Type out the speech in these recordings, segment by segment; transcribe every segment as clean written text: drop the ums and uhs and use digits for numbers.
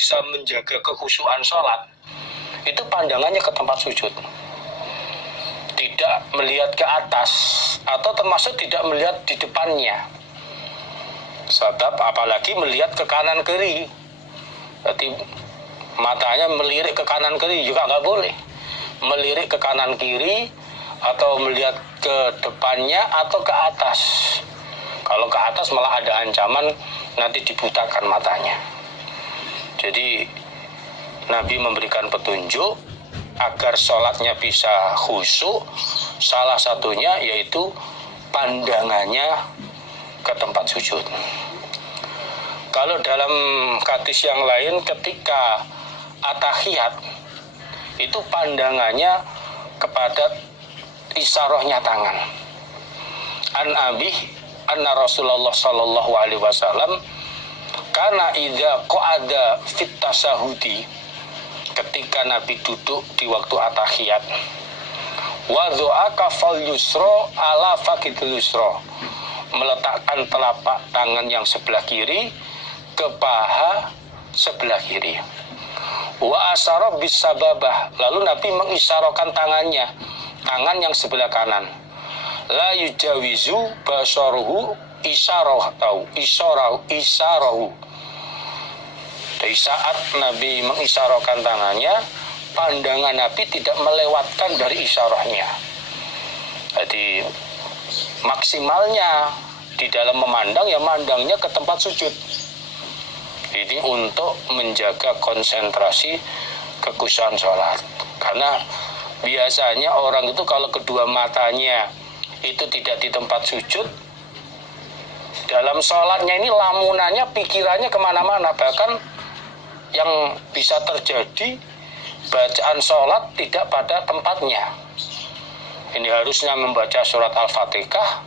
bisa menjaga kekhusyuan sholat, itu pandangannya ke tempat sujud, tidak melihat ke atas, atau termasuk tidak melihat di depannya. Sebab apalagi melihat ke kanan kiri, berarti matanya melirik ke kanan kiri juga nggak boleh. Melirik ke kanan kiri atau melihat ke depannya atau ke atas. Kalau ke atas malah ada ancaman nanti dibutakan matanya. Jadi Nabi memberikan petunjuk agar sholatnya bisa khusyuk. Salah satunya yaitu pandangannya ke tempat sujud. Kalau dalam hadis yang lain ketika at-tahiyat itu pandangannya kepada isyarahnya tangan. An Abi anna Rasulullah sallallahu alaihi wasallam kana idza qa'ada fit tasahudi, ketika Nabi duduk di waktu at-tahiyat, wa du'a kafal yusra ala fakidul yusra, meletakkan telapak tangan yang sebelah kiri ke paha sebelah kiri. Wa asyara bisababah, lalu Nabi mengisyarakan tangannya, tangan yang sebelah kanan. La yujawizu basaruhu isyarahu. Dari saat Nabi mengisyarakan tangannya, pandangan Nabi tidak melewatkan dari isyarahnya. Jadi maksimalnya di dalam memandang ya mandangnya ke tempat sujud. Ini untuk menjaga konsentrasi kekhusyuan sholat. Karena biasanya orang itu kalau kedua matanya itu tidak di tempat sujud, dalam sholatnya ini lamunannya, pikirannya kemana-mana. Bahkan yang bisa terjadi bacaan sholat tidak pada tempatnya. Ini harusnya membaca surat Al-Fatihah,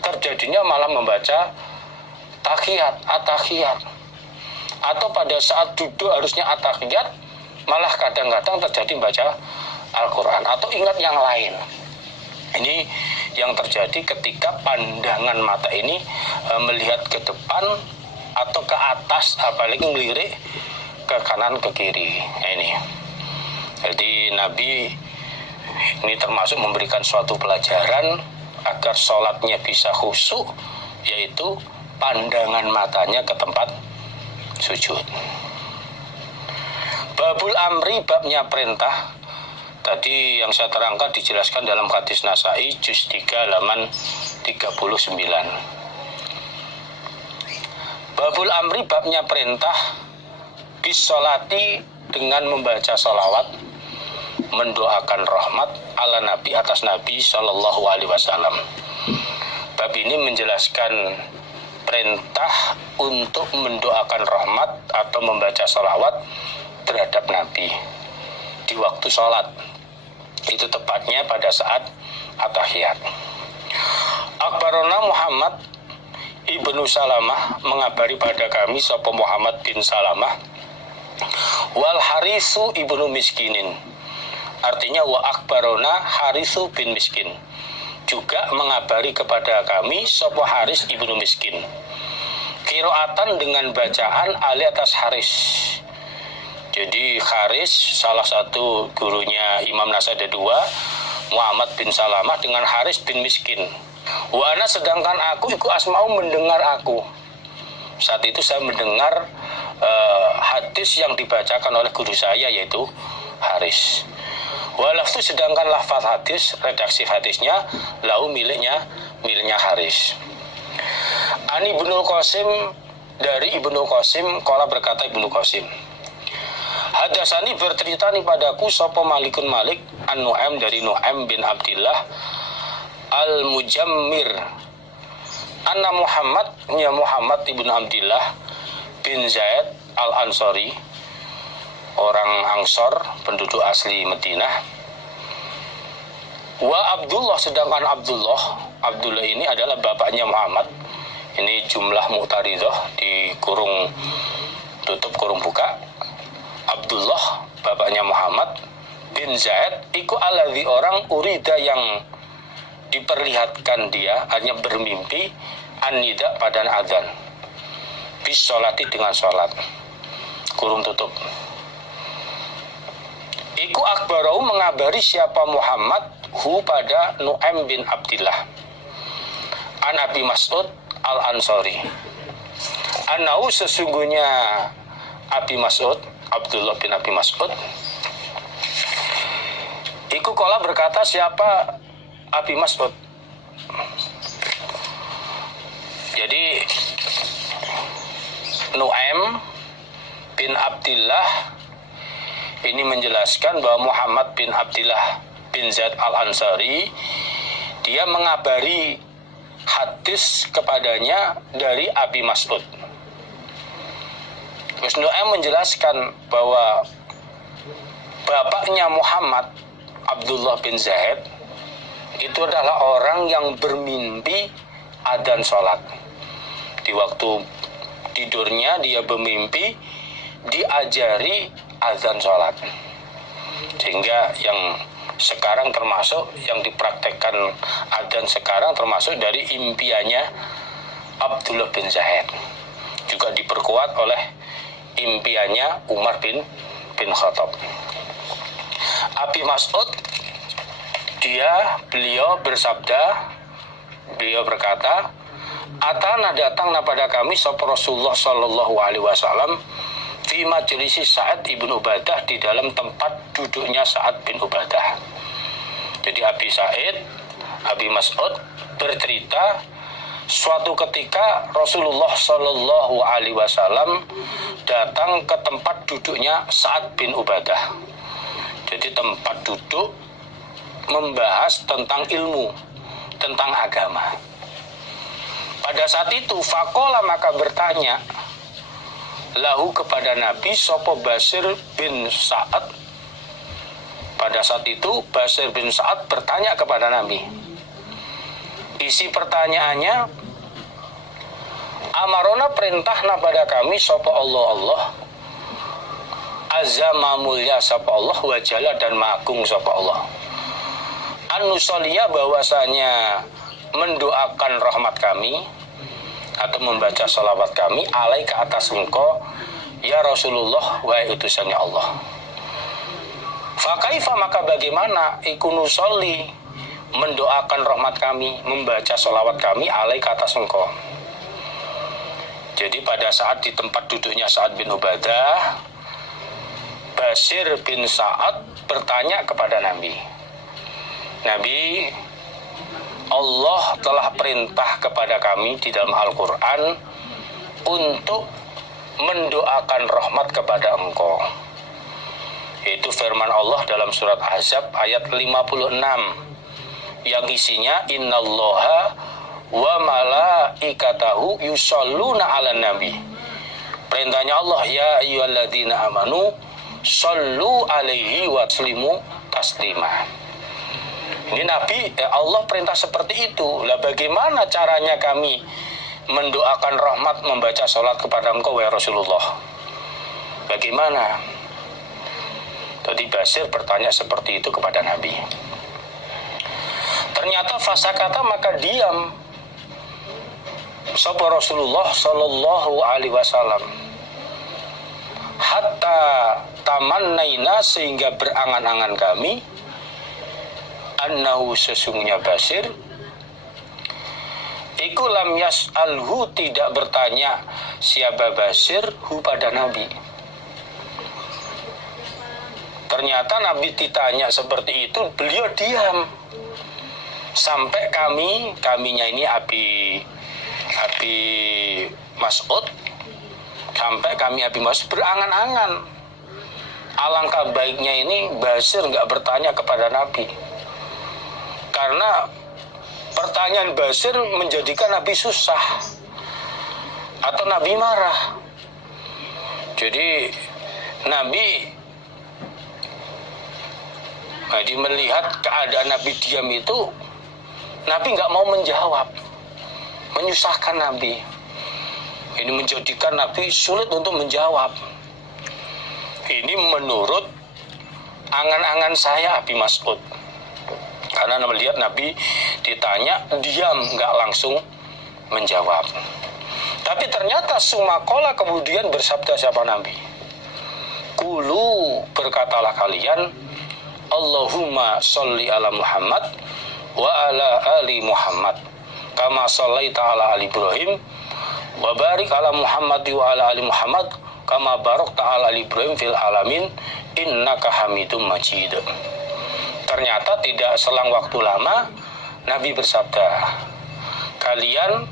terjadinya malah membaca at-tahiyat. Atau pada saat duduk harusnya at-tahiyat, malah kadang-kadang terjadi baca Al-Quran atau ingat yang lain. Ini yang terjadi ketika pandangan mata ini melihat ke depan atau ke atas, apalagi melirik ke kanan ke kiri. Ini jadi Nabi ini termasuk memberikan suatu pelajaran agar sholatnya bisa khusyuk, yaitu pandangan matanya ke tempat sujud. Babul amri, babnya perintah. Tadi yang saya terangkan dijelaskan dalam hadis Nasai juz 3 halaman 39. Babul amri, babnya perintah bis sholati, dengan membaca sholawat, mendoakan rahmat ala Nabi, atas Nabi Shallallahu Alaihi Wasallam. Bab ini menjelaskan perintah untuk mendoakan rahmat atau membaca sholawat terhadap Nabi di waktu sholat, itu tepatnya pada saat at-tahiyat. Akbarona Muhammad ibnu Salamah, mengabari pada kami sapa Muhammad bin Salamah, wal Harisu ibnu Miskinin, artinya wa akbarona Harisu bin Miskin, juga mengabari kepada kami sapa Haris ibnu Miskin, qiraatan dengan bacaan ali atas Haris. Jadi Haris salah satu gurunya Imam Nasai ada dua, Muhammad bin Salamah dengan Haris bin Miskin. Wana, sedangkan aku iku asma'u, mendengar aku. Saat itu saya mendengar hadis yang dibacakan oleh guru saya yaitu Haris. Walaftu, sedangkan lafaz hadis, redaksi hadisnya lahu miliknya Haris. Ani Ibnul Qasim, dari Ibnu Qasim, qala berkata Ibnu Qasim, hadasani, bercerita nih padaku sapa Malikun Malik an-Nu'aim, dari Nu'aim bin Abdillah al-Mujammir, anna Muhammad, ya Muhammad ibn Abdillah bin Zaid al-Ansori, orang Ansor, penduduk asli Madinah. Wa Abdullah, sedangkan Abdullah ini adalah bapaknya Muhammad. Ini jumlah mu'taridah di kurung tutup kurung buka. Abdullah bapaknya Muhammad bin Zaid iku alladzi, orang urida yang diperlihatkan dia, hanya bermimpi, an-nida pada azan, bis sholati, dengan sholat. kurung tutup. Iku akbarau mengabari siapa Muhammad hu pada Nu'aim bin Abdillah an Abi Mas'ud al-Ansari anau sesungguhnya Abi Mas'ud, Abdullah bin Abi Mas'ud iku kola berkata siapa Abi Mas'ud. Jadi Nu'aim bin Abdillah ini menjelaskan bahwa Muhammad bin Abdillah bin Zaid al-Ansari dia mengabari hadis kepadanya dari Abi Mas'ud. Terus Nu'aim menjelaskan bahwa bapaknya Muhammad, Abdullah bin Zaid, itu adalah orang yang bermimpi adzan sholat. Di waktu tidurnya dia bermimpi diajari azan sholat, sehingga yang sekarang termasuk yang dipraktekkan azan sekarang termasuk dari impiannya Abdullah bin Zaid, juga diperkuat oleh impiannya Umar bin Khattab. Abi Mas'ud beliau bersabda, beliau berkata, atana datang pada kami sapa Rasulullah sallallahu alaihi wasallam fi majlisi Sa'ad ibn Ubadah, di dalam tempat duduknya Sa'ad bin Ubadah. Jadi Abi Mas'ud bercerita suatu ketika Rasulullah sallallahu alaihi wasallam datang ke tempat duduknya Sa'ad bin Ubadah. Jadi tempat duduk membahas tentang ilmu, tentang agama. Pada saat itu faqala maka bertanya lahu kepada Nabi sopo Basir bin Sa'ad. Pada saat itu Basir bin Sa'ad bertanya kepada Nabi. Isi pertanyaannya, amarona perintahna pada kami sopo Allah azza ma mulia sopo Allah wajalla dan maagung sopo Allah an-nusoliyah bahwasanya mendoakan rahmat kami atau membaca salawat kami alai ke atas engkau ya Rasulullah wahai utusannya Allah. Fakaifa maka bagaimana ikunusoli mendoakan rahmat kami, membaca salawat kami alai ke atas engkau. Jadi pada saat di tempat duduknya Sa'ad bin Ubadah, Basir bin Sa'ad bertanya kepada Nabi, Allah telah perintah kepada kami di dalam Al-Quran untuk mendoakan rahmat kepada engkau. Itu firman Allah dalam surat Ahzab ayat 56 yang isinya innallaha wa malaikatahu yusholluna ala nabi. Perintahnya Allah, ya ayyuhalladzina amanu shollu alaihi wa sallimu taslima. Ini Nabi, Allah perintah seperti itu. Lah bagaimana caranya kami mendoakan rahmat, membaca sholat kepada engkau ya Rasulullah? Bagaimana? Tadi Basir bertanya seperti itu kepada Nabi. Ternyata fasakata maka diam sapa Rasulullah sallallahu alaihi wasallam hatta tamannaina sehingga berangan-angan kami annahu sesungguhnya Basir iku lam yas'alhu tidak bertanya siapa Basir hu pada Nabi. Ternyata Nabi ditanya seperti itu, beliau diam sampai kaminya ini Abi Mas'ud, sampai kami Abi Mas'ud berangan-angan. Alangkah baiknya ini Basir nggak bertanya kepada Nabi, karena pertanyaan Basir menjadikan Nabi susah atau Nabi marah. Jadi Nabi melihat keadaan Nabi diam itu, Nabi nggak mau menjawab, menyusahkan Nabi. Ini menjadikan Nabi sulit untuk menjawab. Ini menurut angan-angan saya Abi Mas'ud, karena melihat Nabi ditanya diam, nggak langsung menjawab. Tapi ternyata sumakola kemudian bersabda siapa Nabi? berkatalah kalian, Allahumma sholli ala Muhammad wa ala ali Muhammad kama shallaita ala ali Ibrahim wa barik ala Muhammad wa ala ali Muhammad kama barakta ala ali Ibrahim fil alamin innaka Hamidum Majid. Ternyata tidak selang waktu lama Nabi bersabda, kalian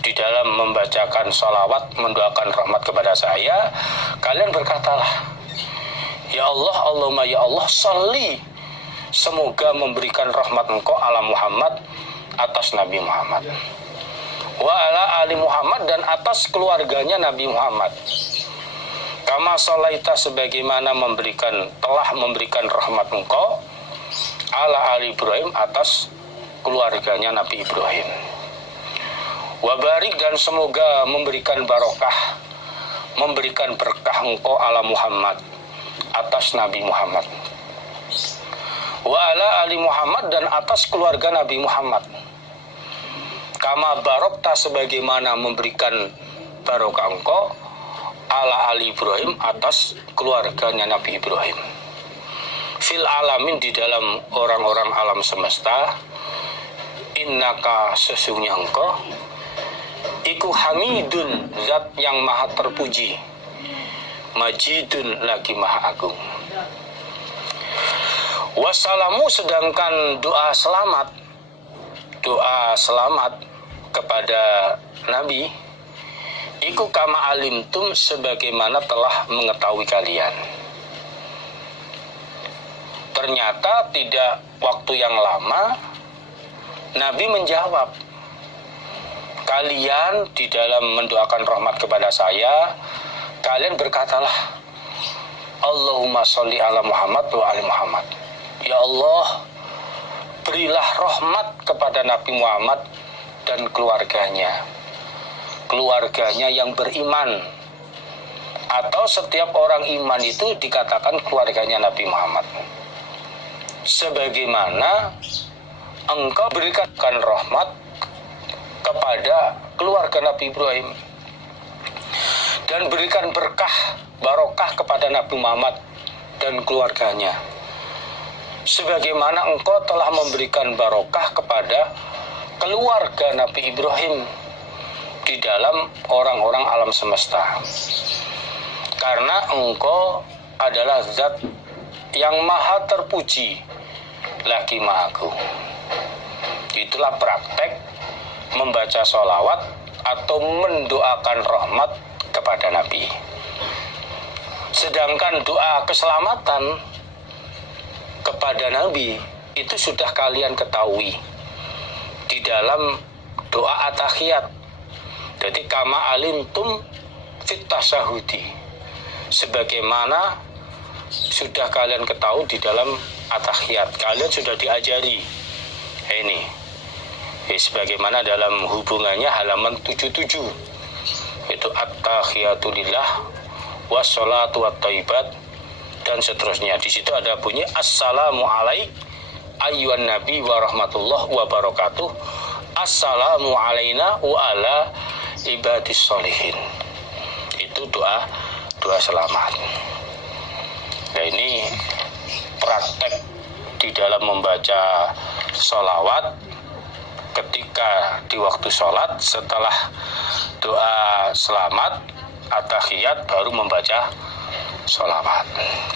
di dalam membacakan sholawat mendoakan rahmat kepada saya, kalian berkatalah, ya Allah, Allahumma ya Allah, sholli, semoga memberikan rahmat engkau ala Muhammad, atas Nabi Muhammad, wa ala ali Muhammad, dan atas keluarganya Nabi Muhammad, kama sholaita, sebagaimana telah memberikan rahmat engkau ala ali Ibrahim, atas keluarganya Nabi Ibrahim. Wabarik, dan semoga memberikan barokah, memberikan berkah engkau ala Muhammad, atas Nabi Muhammad, wa ala ali Muhammad, dan atas keluarga Nabi Muhammad, kama barokta, sebagaimana memberikan barokah engkau ala ali Ibrahim, atas keluarganya Nabi Ibrahim, fil alamin, di dalam orang-orang alam semesta, innaka, sesungguhnya engkau iku Hamidun, zat yang maha terpuji, Majidun, lagi maha agung. Wassalamu, sedangkan doa selamat kepada Nabi, iku kama alimtum, sebagaimana telah mengetahui kalian. Ternyata tidak waktu yang lama Nabi menjawab, kalian di dalam mendoakan rahmat kepada saya, kalian berkatalah, Allahumma sholli ala Muhammad wa ali Muhammad. Ya Allah, berilah rahmat kepada Nabi Muhammad dan keluarganya yang beriman, atau setiap orang iman itu dikatakan keluarganya Nabi Muhammad, sebagaimana engkau berikan rahmat kepada keluarga Nabi Ibrahim, dan berikan berkah, barokah kepada Nabi Muhammad dan keluarganya, sebagaimana engkau telah memberikan barokah kepada keluarga Nabi Ibrahim di dalam orang-orang alam semesta, karena engkau adalah zat yang maha terpuji, lagi maha agung. Itulah praktek membaca sholawat atau mendoakan rahmat kepada Nabi. Sedangkan doa keselamatan kepada Nabi itu sudah kalian ketahui di dalam doa at-tahiyat. Jadi kama alimtum fit tasyahudi, sebagaimana sudah kalian ketahui di dalam at-tahiyat, kalian sudah diajari ini. Sebagaimana dalam hubungannya halaman 77, itu at-tahiyatu lillah wassalatu wattaibat dan seterusnya. Di situ ada bunyi assalamu alaik ayyuhan nabi wa rahmatullah wa barakatuh, assalamu alaina wa ala ibadis sholihin. Itu doa selamat. Nah, ini praktek di dalam membaca sholawat ketika di waktu sholat, setelah doa selamat at-tahiyat baru membaca sholawat.